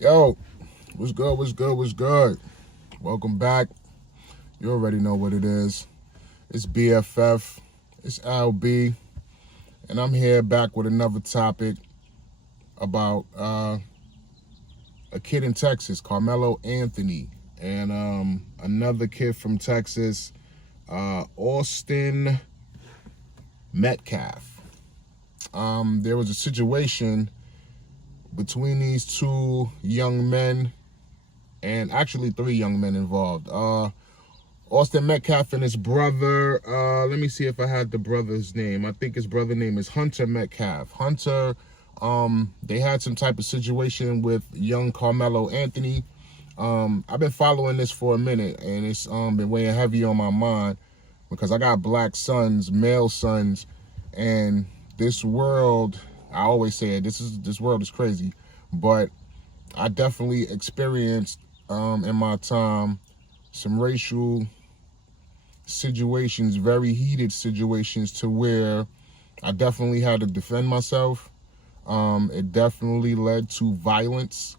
Yo, what's good, what's good, what's good? Welcome back. You already know what it is. It's BFF, it's LB, and I'm here back with another topic about a kid in Texas, Karmelo Anthony, and another kid from Texas, Austin Metcalf. There was a situation between these two young men, and actually three young men involved. Austin Metcalf and his brother, let me see if I had the brother's name. I think his brother name is Hunter Metcalf. Hunter, they had some type of situation with young Karmelo Anthony. I've been following this for a minute, and it's been weighing heavy on my mind because I got black sons, male sons, and this world, I always say it, this world is crazy, but I definitely experienced in my time some racial situations, very heated situations, to where I definitely had to defend myself. It definitely led to violence.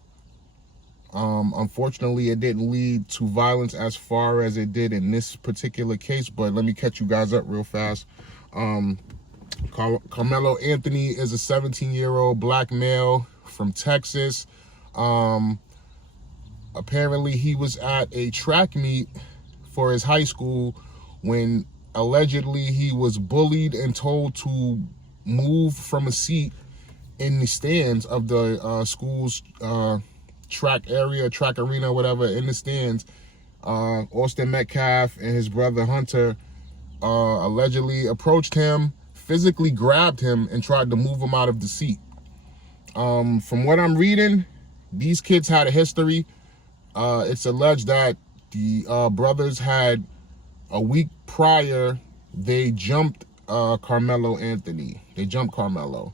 Unfortunately, it didn't lead to violence as far as it did in this particular case, but let me catch you guys up real fast. Karmelo Anthony is a 17-year-old black male from Texas. Apparently, he was at a track meet for his high school when allegedly he was bullied and told to move from a seat in the stands of the school's track area, track arena, whatever, in the stands. Austin Metcalf and his brother Hunter allegedly approached him, physically grabbed him, and tried to move him out of the seat. From what I'm reading, these kids had a history. It's alleged that the brothers had, a week prior, they jumped Karmelo Anthony. They jumped Karmelo,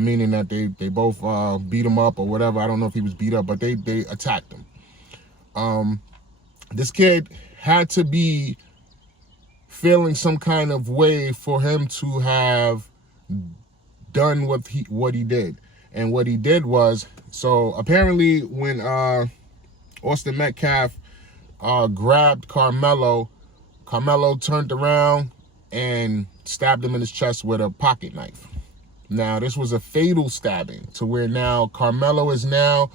meaning that they both beat him up or whatever. I don't know if he was beat up, but they attacked him. This kid had to be feeling some kind of way for him to have done what he did. And what he did was, so apparently when Austin Metcalf grabbed Karmelo turned around and stabbed him in his chest with a pocket knife. Now, this was a fatal stabbing, to where now Karmelo is now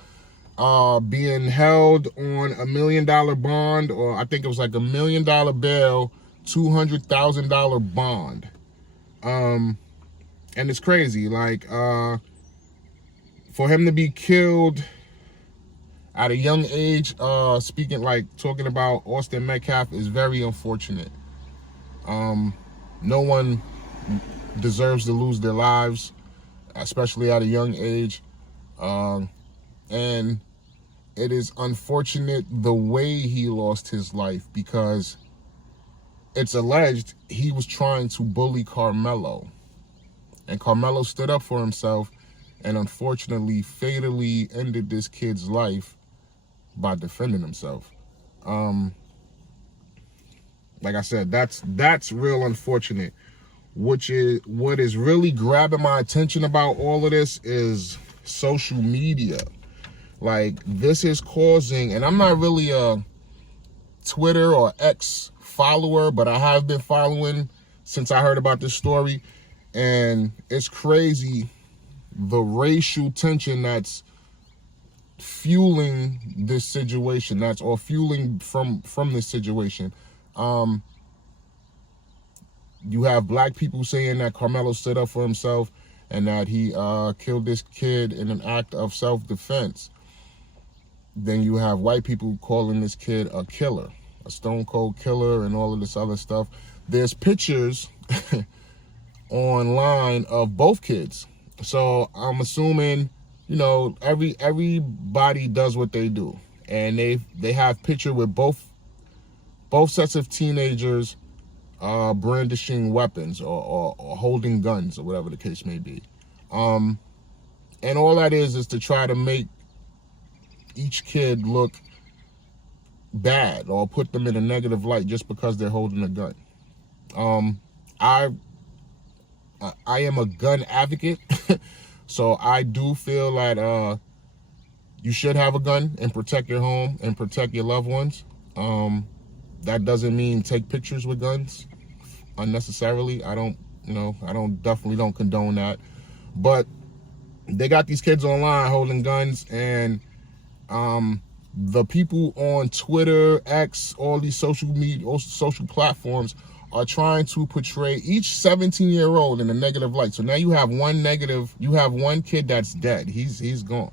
being held on $1 million bond, or I think it was like $1 million bail, $200,000 bond. And it's crazy, like, for him to be killed at a young age, talking about Austin Metcalf, is very unfortunate. No one deserves to lose their lives, especially at a young age. And it is unfortunate the way he lost his life, because it's alleged he was trying to bully Karmelo. And Karmelo stood up for himself and unfortunately fatally ended this kid's life by defending himself. Like I said, that's real unfortunate. What is really grabbing my attention about all of this is social media. Like, this is causing, and I'm not really a Twitter or X follower, but I have been following since I heard about this story, and it's crazy the racial tension that's fueling this situation, fueling from this situation. You have black people saying that Karmelo stood up for himself and that he killed this kid in an act of self-defense. Then you have white people calling this kid a killer, a stone cold killer, and all of this other stuff. There's pictures online of both kids. So I'm assuming, everybody does what they do. And they have picture with both sets of teenagers brandishing weapons or holding guns, or whatever the case may be. And all that is to try to make each kid look bad or put them in a negative light just because they're holding a gun. I am a gun advocate, so I do feel that You should have a gun and protect your home and protect your loved ones. That doesn't mean take pictures with guns unnecessarily. I definitely don't condone that. But they got these kids online holding guns, and the people on Twitter, X, all these social media, all social platforms are trying to portray each 17-year-old in a negative light. So now you have one kid that's dead. He's gone.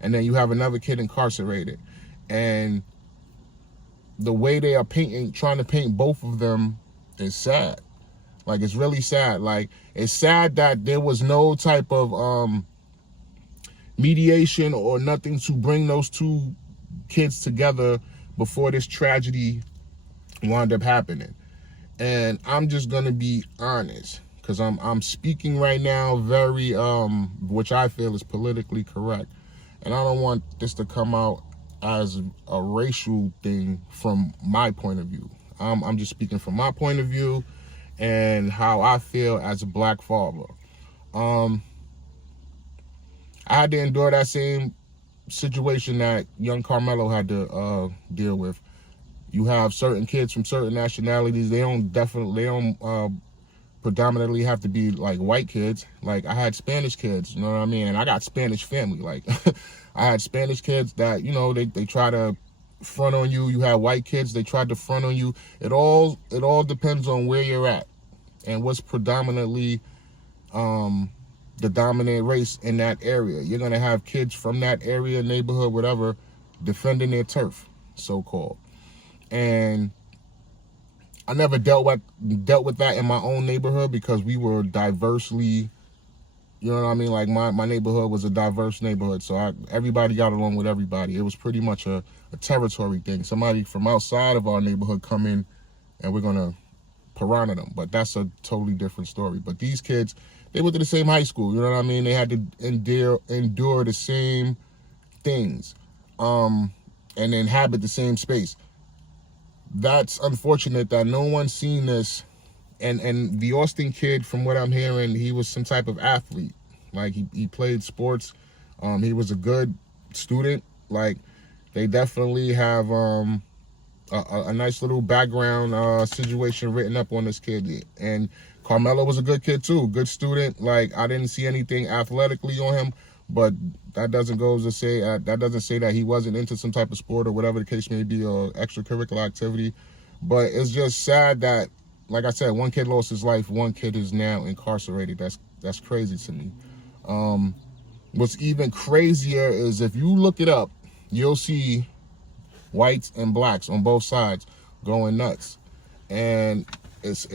And then you have another kid incarcerated. And the way they are trying to paint both of them is sad. Like, it's really sad. Like, it's sad that there was no type of mediation or nothing to bring those two kids together before this tragedy wound up happening. And I'm just gonna be honest, because I'm speaking right now very which I feel is politically correct, and I don't want this to come out as a racial thing from my point of view. I'm just speaking from my point of view and how I feel as a black father. I had to endure that same situation that young Karmelo had to deal with. You have certain kids from certain nationalities. They don't predominantly have to be like white kids. Like, I had Spanish kids, you know what I mean? And I got Spanish family. Like, I had Spanish kids that, they try to front on you. You have white kids, they tried to front on you. It all depends on where you're at and what's predominantly the dominant race in that area. You're gonna have kids from that area, neighborhood, whatever, defending their turf, so-called. And I never dealt with that in my own neighborhood because we were diversely, you know what I mean? Like, my neighborhood was a diverse neighborhood, so everybody got along with everybody. It was pretty much a territory thing. Somebody from outside of our neighborhood come in and we're gonna piranha them, but that's a totally different story. But these kids, they went to the same high school, you know what I mean? They had to endure the same things, and inhabit the same space. That's unfortunate that no one's seen this. And the Austin kid, from what I'm hearing, he was some type of athlete. Like, he played sports. He was a good student. Like, they definitely have a nice little background situation written up on this kid. And Karmelo was a good kid too, good student. Like, I didn't see anything athletically on him, but that doesn't say that he wasn't into some type of sport or whatever the case may be, or extracurricular activity. But it's just sad that, like I said, one kid lost his life, one kid is now incarcerated. That's crazy to me. What's even crazier is, if you look it up, you'll see whites and blacks on both sides going nuts. And it's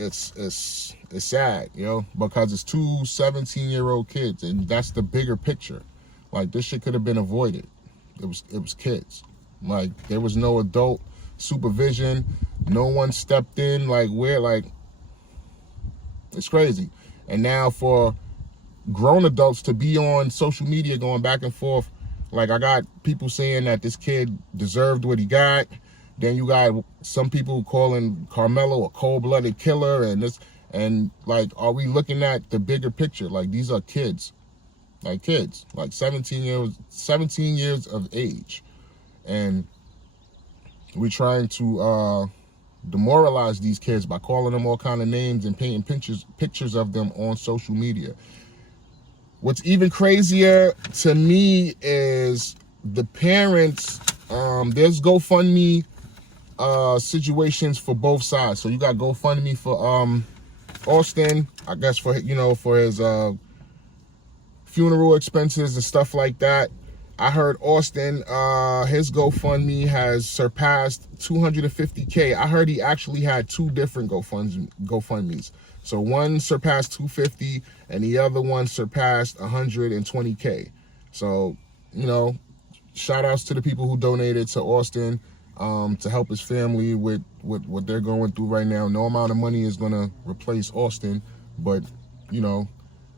sad, because it's two 17-year-old kids, and that's the bigger picture. Like, this shit could have been avoided. It was kids. Like, there was no adult supervision. No one stepped in. Like, it's crazy. And now for grown adults to be on social media going back and forth, like, I got people saying that this kid deserved what he got. Then you got some people calling Karmelo a cold-blooded killer, and like, are we looking at the bigger picture? Like, these are kids, like 17 years of age, and we're trying to demoralize these kids by calling them all kind of names and painting pictures of them on social media. What's even crazier to me is the parents. There's GoFundMe situations for both sides. So you got GoFundMe for Austin, I guess, for his funeral expenses and stuff like that. I heard Austin, his GoFundMe has surpassed 250K. I heard he actually had two different GoFundMes. So one surpassed 250 and the other one surpassed 120K. So, shout outs to the people who donated to Austin to help his family with what they're going through right now. No amount of money is going to replace Austin, but,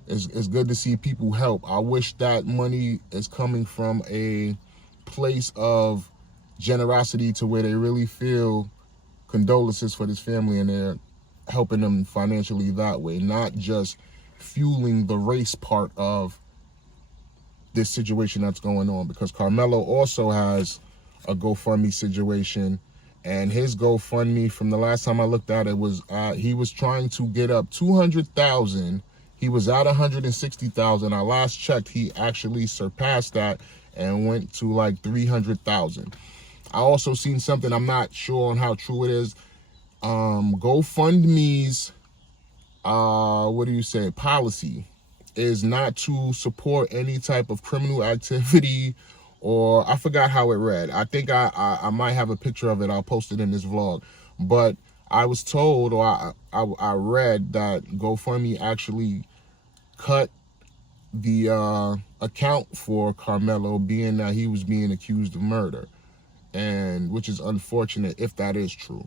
it's good to see people help. I wish that money is coming from a place of generosity to where they really feel condolences for this family and they're helping them financially that way, not just fueling the race part of this situation that's going on, because Karmelo also has a GoFundMe situation, and his GoFundMe, from the last time I looked at it, was he was trying to get up 200,000. He was at 160,000. I last checked, he actually surpassed that and went to like 300,000. I also seen something, I'm not sure on how true it is. GoFundMe's policy is not to support any type of criminal activity, or I forgot how it read. I think I might have a picture of it. I'll post it in this vlog. But I was told, or I read that GoFundMe actually cut the account for Karmelo, being that he was being accused of murder, and which is unfortunate if that is true.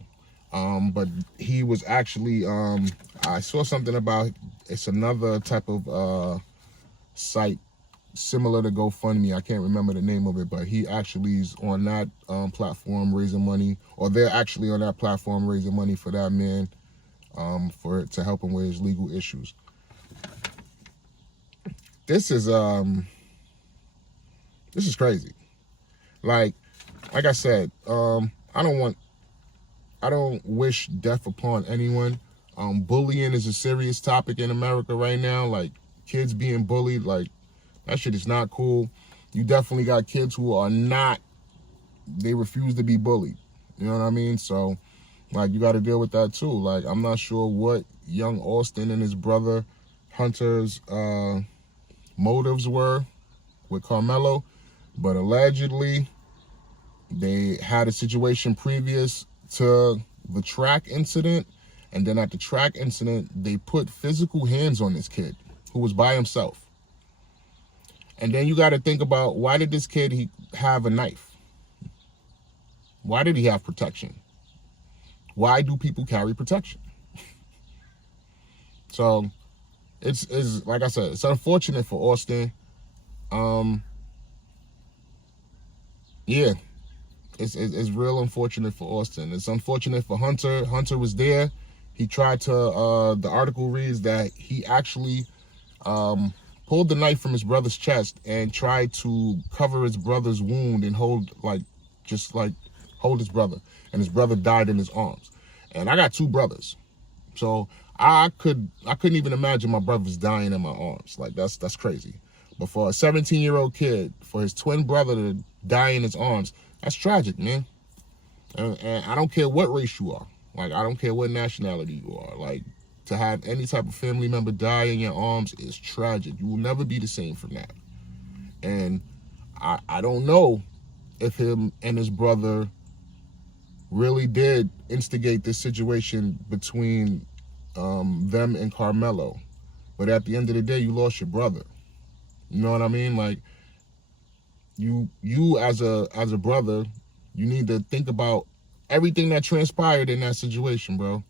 But he was actually, I saw something about, it's another type of site similar to GoFundMe. I can't remember the name of it, but he actually is on that platform raising money, or they're actually on that platform raising money for that man, to help him with his legal issues. This is crazy. Like I said, I don't wish death upon anyone. Bullying is a serious topic in America right now. Like, kids being bullied, like, that shit is not cool. You definitely got kids who are not, they refuse to be bullied. You know what I mean? So, like, you got to deal with that too. Like, I'm not sure what young Austin and his brother Hunter's motives were with Karmelo, but allegedly they had a situation previous to the track incident, and then at the track incident they put physical hands on this kid who was by himself. And then you got to think about, why did this kid have a knife? Why did he have protection? Why do people carry protection? So it's like I said, it's unfortunate for Austin. Yeah, it's real unfortunate for Austin. It's unfortunate for Hunter. Hunter was there. He tried to, the article reads that he actually pulled the knife from his brother's chest and tried to cover his brother's wound and hold his brother. And his brother died in his arms. And I got two brothers. So I couldn't even imagine my brothers dying in my arms. Like, that's crazy. But for a 17-year-old kid, for his twin brother to die in his arms, that's tragic, man. And I don't care what race you are. Like, I don't care what nationality you are. Like, to have any type of family member die in your arms is tragic. You will never be the same from that. And I don't know if him and his brother really did instigate this situation between them and Karmelo. But at the end of the day, you lost your brother. You know what I mean? Like, you as a brother, you need to think about everything that transpired in that situation, bro.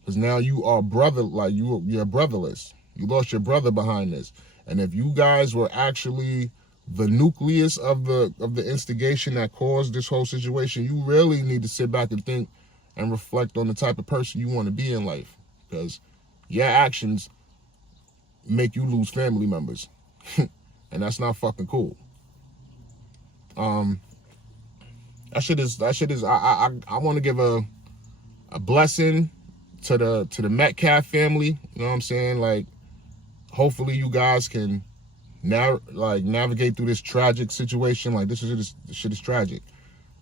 Because now you are brother, like, you're brotherless. You lost your brother behind this. And if you guys were actually the nucleus of the instigation that caused this whole situation, you really need to sit back and think and reflect on the type of person you want to be in life. Because your actions make you lose family members. And that's not fucking cool. That shit is I want to give a blessing to the Metcalf family. You know what I'm saying? Like, hopefully you guys can now navigate through this tragic situation. Like, this shit is tragic.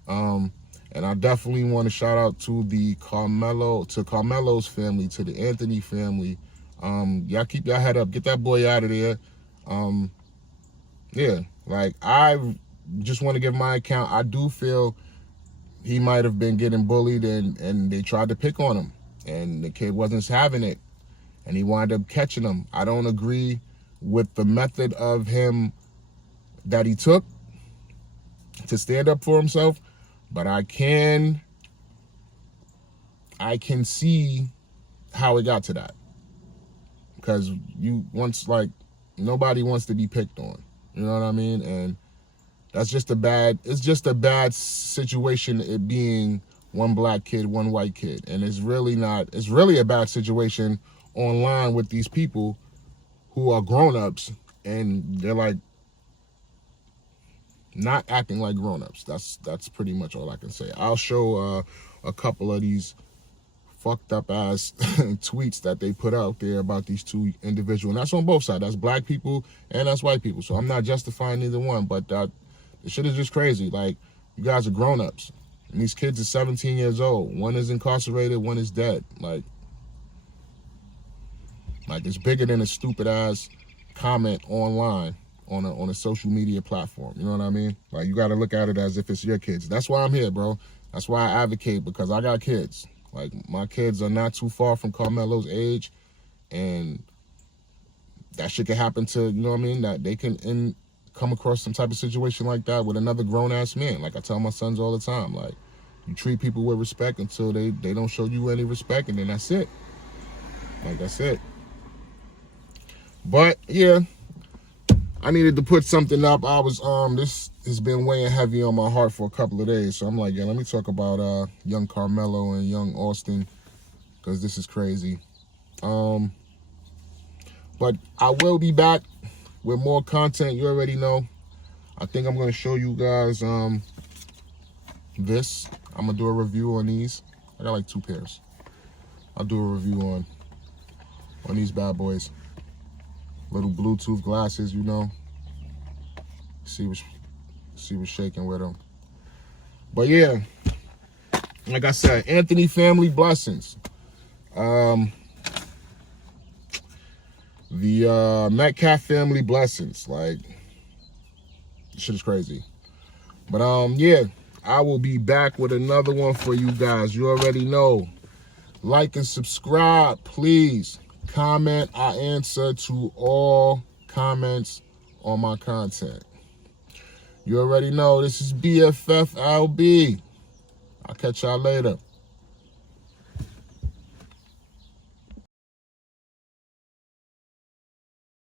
And I definitely want to shout out to Karmelo's family, to the Anthony family. Y'all keep your head up, get that boy out of there. Yeah, like, I just want to give my account. I do feel he might have been getting bullied and they tried to pick on him, and the kid wasn't having it, and he wound up catching him. I don't agree with the method of him that he took to stand up for himself, but I can see how it got to that. Because nobody wants to be picked on. You know what I mean? And it's just a bad situation, it being one black kid, one white kid. And it's really a bad situation online with these people who are grown-ups, and they're like not acting like grown-ups. That's pretty much all I can say. I'll show a couple of these fucked up ass tweets that they put out there about these two individuals. And that's on both sides. That's black people and that's white people. So I'm not justifying either one, but the shit is just crazy. Like, you guys are grown-ups. And these kids are 17 years old. One is incarcerated, one is dead. Like it's bigger than a stupid ass comment online on a social media platform. You know what I mean? Like, you got to look at it as if it's your kids. That's why I'm here, bro. That's why I advocate, because I got kids. Like, my kids are not too far from Karmelo's age, and that shit can happen to, you know what I mean, that they can come across some type of situation like that with another grown-ass man. Like I tell my sons all the time, like, you treat people with respect until they don't show you any respect, and then that's it. Like, that's it. But, yeah, I needed to put something up. This has been weighing heavy on my heart for a couple of days. So I'm like, yeah, let me talk about young Karmelo and young Austin, because this is crazy. But I will be back with more content. You already know. I think I'm going to show you guys this. I'm going to do a review on these. I got like 2 pairs. I'll do a review on these bad boys. Little Bluetooth glasses, you know. See what's shaking with them. But yeah, like I said, Anthony family blessings. The Metcalf family blessings. Like, shit is crazy. But yeah, I will be back with another one for you guys. You already know. Like and subscribe, please. Comment. I answer to all comments on my content. You already know. This is BFF LB. I'll catch y'all later.